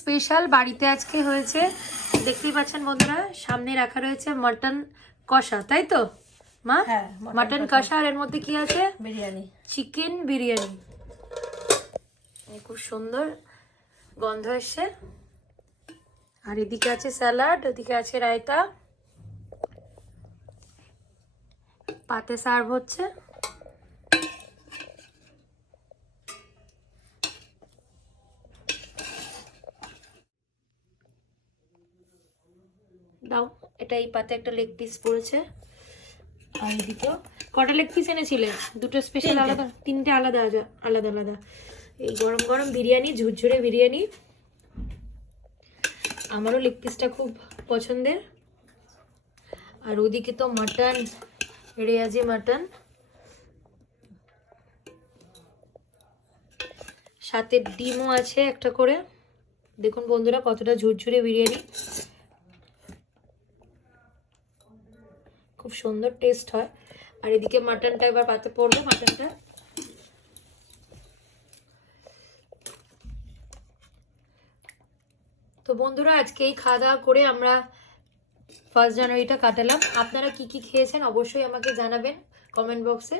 Special বাড়িতে আজকে হয়েছে, দেখতেই পাচ্ছেন বন্ধুরা, সামনে রাখা রয়েছে মটন কষা, তাই তো মা? হ্যাঁ, মটন কষা। আর এর মধ্যে কি আছে? বিরিয়ানি, চিকেন বিরিয়ানি। খুব সুন্দর গন্ধ এসছে। আর এদিকে আছে স্যালাড, ওদিকে আছে রায়তা, পাতে সার্ভ হচ্ছে। দাও, এটা এই পাতে একটা লেগ পিস পড়েছে। আর এদিকে কটা লেগ পিস এনেছিলে? দুটো স্পেশাল আলাদা, তিনটে আলাদা আলাদা আলাদা। এই গরম গরম বিরিয়ানি, ঝুরঝুরে বিরিয়ানি। আমারও লেগ পিসটা খুব পছন্দের। আর ওদিকে তো মাটন, রেয়াজি মাটন, সাথে ডিমও আছে একটা করে। দেখুন বন্ধুরা কতটা ঝুরঝুরে বিরিয়ানি, খুব সুন্দর টেস্ট হয়। আর এদিকে মাটনটা এবার পাতে পড়বে, মাটনটা। তো বন্ধুরা আজকে এই খাওয়া দাওয়া করে আমরা 1 জানুয়ারিটা কাটালাম। আপনারা কি কি খেয়েছেন অবশ্যই আমাকে জানাবেন কমেন্ট বক্সে।